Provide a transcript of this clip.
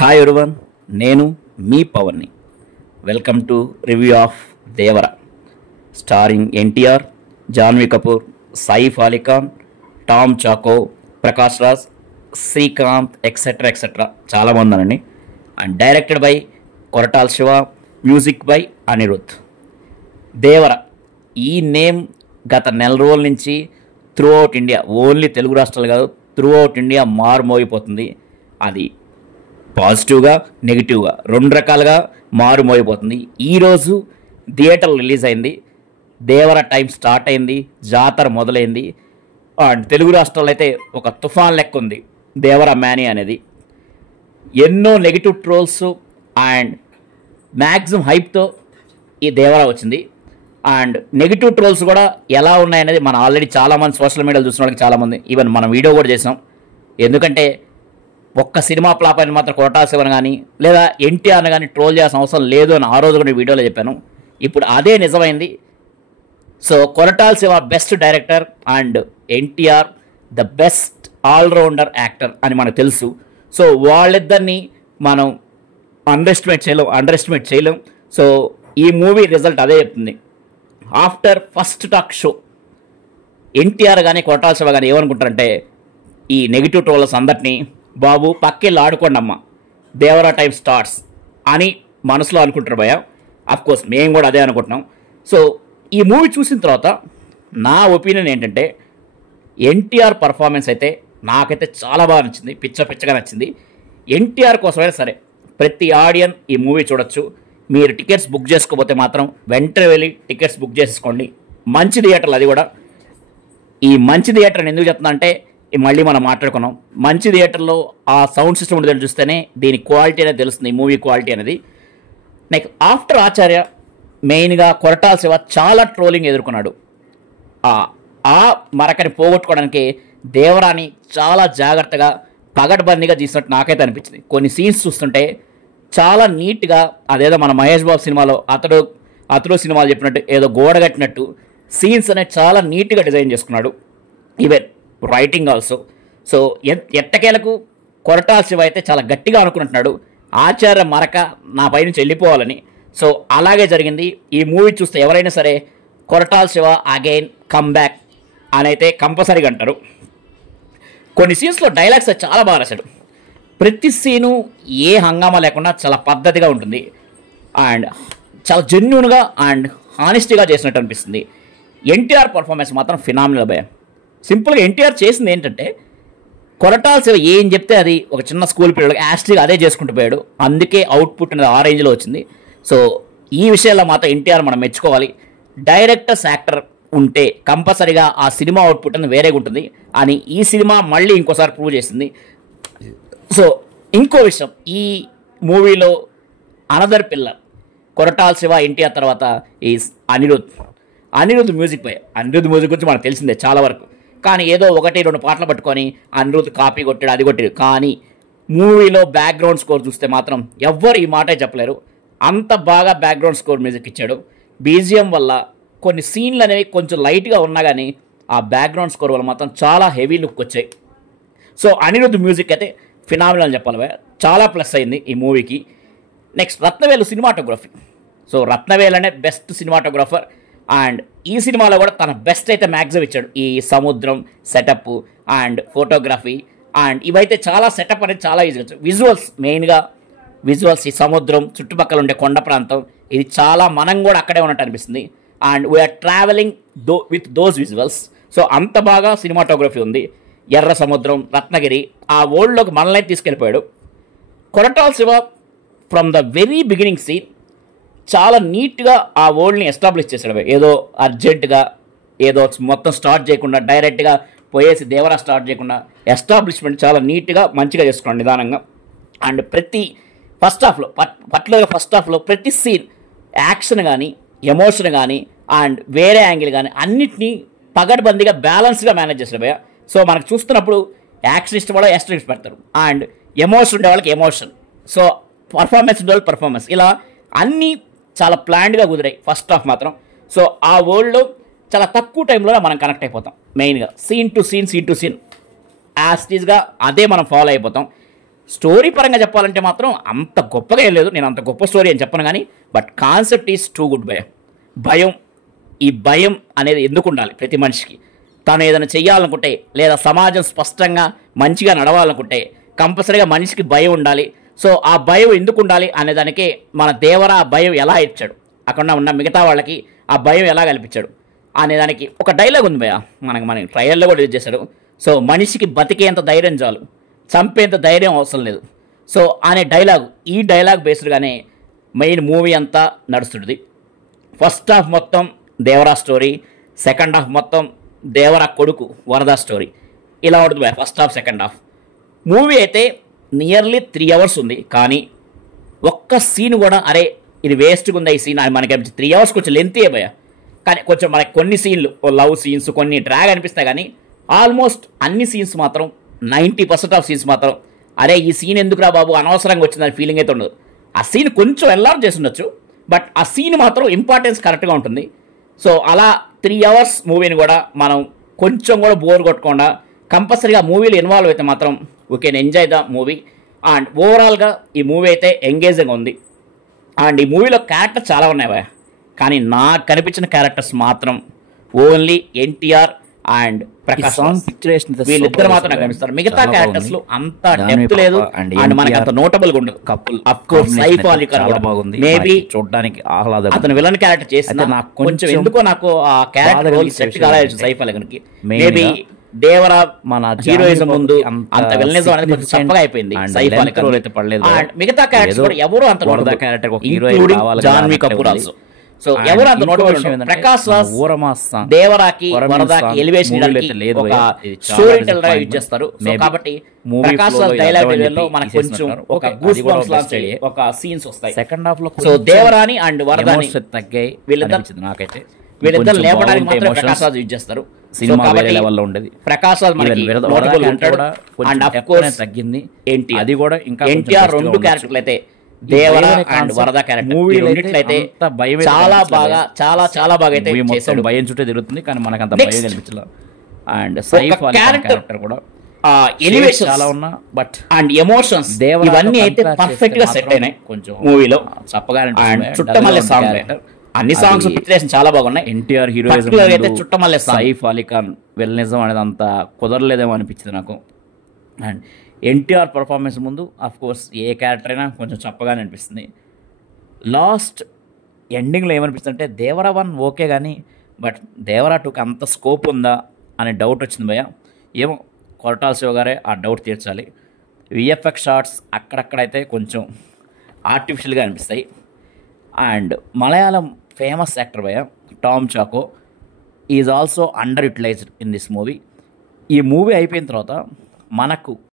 Hi everyone, నేను మీ పవన్ని. Welcome to review of Devara, starring NTR, Janhvi Kapoor, Saif Ali Khan, Tom Chacko, Prakash Raj, Srikanth etcetera etcetera చాలామంది ఉన్నారండి. And directed by Koratala Siva, music by Anirudh. Devara ఈ నేమ్ గత నెల రోజుల నుంచి throughout India, only Telugu రాష్ట్రాలు కాదు, త్రూ అవుట్ ఇండియా మారుమోగిపోతుంది. అది పాజిటివ్గా నెగిటివ్గా రెండు రకాలుగా మారుమోగిపోతుంది. ఈరోజు థియేటర్లో రిలీజ్ అయింది. దేవర టైం స్టార్ట్ అయింది, జాతర మొదలైంది. అండ్ తెలుగు రాష్ట్రాల్లో అయితే ఒక తుఫాన్ లెక్క ఉంది దేవర మ్యానీ అనేది. ఎన్నో నెగిటివ్ ట్రోల్స్ అండ్ మ్యాక్సిమం హైప్తో ఈ దేవర వచ్చింది. అండ్ నెగిటివ్ ట్రోల్స్ కూడా ఎలా ఉన్నాయనేది మనం ఆల్రెడీ చాలామంది సోషల్ మీడియాలో చూసిన వాళ్ళకి చాలామంది, ఈవెన్ మనం వీడియో కూడా చేసాం. ఎందుకంటే ఒక్క సినిమా ఫ్లాప్ అయిన మాత్రం కొరటాల శివను కానీ లేదా ఎన్టీఆర్ని కానీ ట్రోల్ చేయాల్సిన అవసరం లేదు అని ఆ రోజు కూడా వీడియోలో చెప్పాను. ఇప్పుడు అదే నిజమైంది. So Koratala Siva best director and NTR the best all rounder actor అని మనకు తెలుసు. సో వాళ్ళిద్దరిని మనం అండర్ ఎస్టిమేట్ చేయలేం. సో ఈ మూవీ రిజల్ట్ అదే చెప్తుంది. After first talk show NTR కానీ కొరటాల శివ కానీ ఏమనుకుంటారంటే, ఈ నెగిటివ్ ట్రోలర్స్ అందరినీ బాబు పక్కెళ్ళి ఆడుకోండి అమ్మ, దేవరా టైం స్టార్ట్స్ అని మనసులో అనుకుంటారు భయ. అఫ్కోర్స్ మేము కూడా అదే అనుకుంటున్నాం. సో ఈ మూవీ చూసిన తర్వాత నా ఒపీనియన్ ఏంటంటే, ఎన్టీఆర్ పర్ఫార్మెన్స్ అయితే నాకైతే చాలా బాగా నచ్చింది, పిచ్చగా నచ్చింది. ఎన్టీఆర్ కోసమైనా సరే ప్రతి ఆడియన్ ఈ మూవీ చూడొచ్చు. మీరు టికెట్స్ బుక్ చేసుకోకపోతే మాత్రం వెంటనే వెళ్ళి టికెట్స్ బుక్ చేసేసుకోండి. మంచి థియేటర్లు, అది కూడా ఈ మంచి థియేటర్ అని ఎందుకు చెప్తున్నా అంటే, మళ్ళీ మనం మాట్లాడుకున్నాం, మంచి థియేటర్లో ఆ సౌండ్ సిస్టమ్ ఉండేది చూస్తేనే దీని క్వాలిటీ అనేది తెలుస్తుంది, ఈ మూవీ క్వాలిటీ అనేది. నెక్స్ట్ ఆఫ్టర్ ఆచార్య మెయిన్గా కొరటాల శివ చాలా ట్రోలింగ్ ఎదుర్కొన్నాడు. ఆ మరకని పోగొట్టుకోవడానికి దేవరాని చాలా జాగ్రత్తగా పగడ్బందీగా తీసినట్టు నాకైతే అనిపించింది. కొన్ని సీన్స్ చూస్తుంటే చాలా నీట్గా, అదేదో మన మహేష్ బాబు సినిమాలో అతడు సినిమాలు చెప్పినట్టు ఏదో గోడ కట్టినట్టు సీన్స్ అనేది చాలా నీట్గా డిజైన్ చేసుకున్నాడు. Even writing also. సో ఎట్టకేలకు కొరటాల శివ అయితే చాలా గట్టిగా అనుకుంటున్నాడు ఆచార్య మరక నా పైనుంచి వెళ్ళిపోవాలని. సో అలాగే జరిగింది. ఈ మూవీ చూస్తే ఎవరైనా సరే Koratala Shiva again come back అని అయితే కంపల్సరీగా అంటారు. కొన్ని సీన్స్లో డైలాగ్స్ చాలా బాగా రాశాడు. ప్రతి సీను ఏ హంగామా లేకుండా చాలా పద్ధతిగా ఉంటుంది అండ్ చాలా జెన్యూన్గా అండ్ హానెస్టీగా చేసినట్టు అనిపిస్తుంది. ఎన్టీఆర్ పర్ఫార్మెన్స్ మాత్రం ఫినామినల్ భయ. సింపుల్గా ఎన్టీఆర్ చేసింది ఏంటంటే, కొరటాల శివ ఏం చెప్తే అది ఒక చిన్న స్కూల్ పిల్లలకి యాస్ట్రీగా అదే చేసుకుంటూ పోయాడు. అందుకే అవుట్పుట్ అనేది ఆ రేంజ్లో వచ్చింది. సో ఈ విషయాల్లో మాత్రం ఎన్టీఆర్ మనం మెచ్చుకోవాలి. డైరెక్టర్స్ యాక్టర్ ఉంటే కంపల్సరీగా ఆ సినిమా అవుట్పుట్ అనేది వేరేగా ఉంటుంది అని ఈ సినిమా మళ్ళీ ఇంకోసారి ప్రూవ్ చేసింది. సో ఇంకో విషయం, ఈ మూవీలో అనదర్ పిల్లర్ కొరటాల శివ ఎన్టీఆర్ తర్వాత ఈ అనిరుద్ధ్ మ్యూజిక్ పై. అనిరుద్ధ్ మ్యూజిక్ గురించి మనకు తెలిసిందే చాలా వరకు. కానీ ఏదో 1-2 పాటలు పట్టుకొని అనిరుద్ధ్ కాపీ కొట్టాడు, అది కొట్టాడు. కానీ మూవీలో బ్యాక్గ్రౌండ్ స్కోర్ చూస్తే మాత్రం ఎవ్వరు ఈ మాటే చెప్పలేరు. అంత బాగా బ్యాక్గ్రౌండ్ స్కోర్ మ్యూజిక్ ఇచ్చాడు. బీజిఎం వల్ల కొన్ని సీన్లు అనేవి కొంచెం లైట్గా ఉన్నా కానీ ఆ బ్యాక్గ్రౌండ్ స్కోర్ వల్ల మాత్రం చాలా హెవీ లుక్ వచ్చాయి. సో అనిరుద్ధ్ మ్యూజిక్ అయితే ఫినామినల్ అని చెప్పాలి, చాలా ప్లస్ అయింది ఈ మూవీకి. Next Rathnavelu cinematography. So Rathnavelu అనే బెస్ట్ సినిమాటోగ్రాఫర్ అండ్ ఈ సినిమాలో కూడా తన బెస్ట్ అయితే మ్యాక్సిమం ఇచ్చాడు. ఈ సముద్రం సెటప్ అండ్ ఫోటోగ్రఫీ అండ్ ఇవైతే చాలా సెటప్ అనేది చాలా ఈజీగా వచ్చాయి. విజువల్స్, మెయిన్గా విజువల్స్, ఈ సముద్రం చుట్టుపక్కల ఉండే కొండ ప్రాంతం, ఇది చాలా మనం కూడా అక్కడే ఉన్నట్టు అనిపిస్తుంది. And we are travelling with those visuals. So అంత బాగా సినిమాటోగ్రఫీ ఉంది. ఎర్ర సముద్రం, రత్నగిరి, ఆ వరల్డ్లోకి మనల్ని తీసుకెళ్ళిపోయాడు. Koratala Siva from the very beginning scene చాలా నీట్గా ఆ వరల్డ్ని ఎస్టాబ్లిష్ చేశాడు. ఏదో అర్జెంటుగా ఏదో మొత్తం స్టార్ట్ చేయకుండా డైరెక్ట్గా పోయేసి దేవరా స్టార్ట్ చేయకుండా ఎస్టాబ్లిష్మెంట్ చాలా నీట్గా మంచిగా చేసుకున్నాడు నిదానంగా. అండ్ ప్రతి ఫస్ట్ హాఫ్లో ప్రతి సీన్ యాక్షన్ కానీ ఎమోషన్ కానీ అండ్ వేరే యాంగిల్ కానీ అన్నిటినీ పగడ్బందీగా బ్యాలెన్స్గా మేనేజ్ చేశాడు భయ్య. సో మనకు చూస్తున్నప్పుడు యాక్షన్ ఇష్టపడ యాక్షన్ ఇష్టపడతారు అండ్ ఎమోషన్ ఉండే వాళ్ళకి ఎమోషన్, సో పర్ఫార్మెన్స్ ఉండే వాళ్ళకి పర్ఫార్మెన్స్, ఇలా అన్నీ చాలా ప్లాన్డ్గా కుదిరాయి ఫస్ట్ హాఫ్ మాత్రం. సో ఆ వరల్డ్లో చాలా తక్కువ టైంలో మనం కనెక్ట్ అయిపోతాం. మెయిన్గా సీన్ టు సీన్ యాస్టీస్గా అదే మనం ఫాలో అయిపోతాం. స్టోరీ పరంగా చెప్పాలంటే మాత్రం అంత గొప్పగా ఏం లేదు, నేను అంత గొప్ప స్టోరీ అని చెప్పను కానీ, but concept is too good భయ. భయం, ఈ భయం అనేది ఎందుకు ఉండాలి ప్రతి మనిషికి? తాను ఏదైనా చెయ్యాలనుకుంటే లేదా సమాజం స్పష్టంగా మంచిగా నడవాలనుకుంటే కంపల్సరీగా మనిషికి భయం ఉండాలి. సో ఆ భయం ఎందుకు ఉండాలి అనేదానికి మన దేవర ఆ భయం ఎలా ఇచ్చాడు, అక్కడ ఉన్న మిగతా వాళ్ళకి ఆ భయం ఎలా కల్పించాడు అనేదానికి ఒక డైలాగ్ ఉంది భయ. మన ట్రయల్లో కూడా యూజ్ చేశాడు. సో మనిషికి బతికేంత ధైర్యం చాలు, చంపేంత ధైర్యం అవసరం లేదు. సో అనే డైలాగ్, ఈ డైలాగ్ బేస్డ్గానే మెయిన్ మూవీ అంతా నడుస్తుంది. ఫస్ట్ హాఫ్ మొత్తం దేవరా స్టోరీ, సెకండ్ హాఫ్ మొత్తం దేవరా కొడుకు వరద స్టోరీ. ఇలా ఉంటుంది భయ first half second half. Movie అయితే నియర్లీ 3 hours ఉంది, కానీ ఒక్క సీన్ కూడా అరే ఇది వేస్ట్గా ఉంది ఈ సీన్ అని మనకి అనిపించింది. 3 hours కొంచెం లెంతీ భయ, కానీ కొంచెం మనకి కొన్ని సీన్లు లవ్ సీన్స్ కొన్ని డ్రాగ్ అనిపిస్తాయి, కానీ ఆల్మోస్ట్ అన్ని సీన్స్ మాత్రం 90% ఆఫ్ సీన్స్ మాత్రం అరే ఈ సీన్ ఎందుకురా బాబు అనవసరంగా వచ్చిందని ఫీలింగ్ అయితే ఉండదు. ఆ సీన్ కొంచెం ఎల్లారు చేసి ఉండొచ్చు, బట్ ఆ సీన్ మాత్రం ఇంపార్టెన్స్ కరెక్ట్గా ఉంటుంది. సో అలా 3 hours మూవీని కూడా మనం కొంచెం కూడా బోర్ కొట్టకుండా కంపల్సరీగా మూవీలో ఇన్వాల్వ్ అయితే మాత్రం we can enjoy the movie. And ఓవరాల్గా ఈ మూవీ అయితే ఎంగేజింగ్ ఉంది. అండ్ ఈ మూవీలో క్యారెక్టర్స్ చాలా ఉన్నాయి భయ, కానీ నాకు కనిపించిన క్యారెక్టర్స్ మాత్రం ఓన్లీ ఎన్టీఆర్ అండ్ ప్రకాష్ వీళ్ళిద్దరు మాత్రం నాకు కనిపిస్తారు. మిగతా క్యారెక్టర్స్ లో అంత డెప్త్ లేదు అండ్ మనకి అంత నోటబుల్ గా ఉండదు. అఫ్ కోర్స్ సైఫ్ అలీ ఖాన్ కూడా బాగుంది, మేబీ చూడడానికి ఆహ్లాదం. అతను విలన్ క్యారెక్టర్ చేసిన నాకు కొంచెం ఎందుకో నాకు ఆ క్యారెక్టర్ రోల్ సెట్ కాలేదు సైఫ్ అలీ ఖాన్ కి. మేబీ దేవరా మన హీరోయిజం ముందు అంత విలనిజం అనేది కొంచెం చప్పగా అయిపోయింది. సైఫ్ అలీ ఖాన్ అయితే పడలేదు. మిగతా క్యారెక్టర్స్ కూడా ఎవరు అంత వరద character including Janhvi Kapoor also. So ఎవరు అంత నోటబుల్ ప్రకాష్ రాజ్ దేవరాకి వరదాకి ఎలివేషన్ ఒక స్టోరీ టెల్లర్ యూజ్ చేస్తారు. సో కాబట్టి ప్రకాష్ రాజ్ డైలాగ్ డెలివరీలో మనకు కొంచెం ఒక గూస్ బంప్స్ లాంటి ఒక సీన్స్ వస్తాయి సెకండ్ హాఫ్ లో. సో దేవరాని అండ్ వరదాని తగ్గాయి వీళ్ళిద్దరు, నాకైతే వీళ్ళిద్దరు లేపడానికి మాత్రం ప్రకాష్ రాజ్ యూజ్ చేస్తారు. సినిమా వేరే లెవెల్లో ఉండేది. ప్రకాష్ రాజ్ మనకి నోటబుల్ ఉంటాడు. అండ్ ఆఫ్ కోర్స్ తగ్గింది ఎన్టీఆర్, అది కూడా ఇంకా ఎన్టీఆర్ 2 క్యారెక్టర్లు అయితే దేవర అండ్ వరద క్యారెక్టర్ మూవీలైతే చాలా బాగా చాలా బాగా అయితే చేశాడు. భయం చుట్టూ తిరుగుతుంది కానీ మనకు అంత భయం కనిపించలేదు. అండ్ సైఫ్ అలీ ఖాన్ క్యారెక్టర్ కూడా ఎలివేషన్ చాలా ఉన్నా బట్ అండ్ ఎమోషన్స్ ఇవన్నీ అయితే పర్ఫెక్ట్ గా సెట్ అయినాయి కొంచెం మూవీలో చప్పగా. అండ్ చుట్టమల్లె సాంగ్, అన్ని సాంగ్స్ ప్రిపరేషన్ చాలా బాగున్నాయి. ఎన్టీఆర్ హీరోయిజం అయితే చుట్టమల్లె సైఫ్ అలీ ఖాన్ వెల్నిజం అనేది అంత కుదరలేదేమో అనిపించింది నాకు. అండ్ ఎన్టీఆర్ పర్ఫార్మెన్స్ ముందు ఆఫ్ కోర్స్ ఏ క్యారెక్టర్ అయినా కొంచెం చప్పగానే అనిపిస్తుంది. లాస్ట్ ఎండింగ్లో ఏమనిపిస్తుంది అంటే దేవరా 1 ఓకే కానీ బట్ దేవరా 2కి అంత స్కోప్ ఉందా అనే డౌట్ వచ్చింది భయ్య. ఏమో కొరటాల శివ గారే ఆ డౌట్ తీర్చాలి. విఎఫ్ఎక్స్ షార్ట్స్ అక్కడక్కడైతే కొంచెం ఆర్టిఫిషియల్గా అనిపిస్తాయి. అండ్ మలయాళం ఫేమస్ యాక్టర్ భయ్య Tom Chacko is also under utilized in this movie. ఈ మూవీ అయిపోయిన తర్వాత మనకు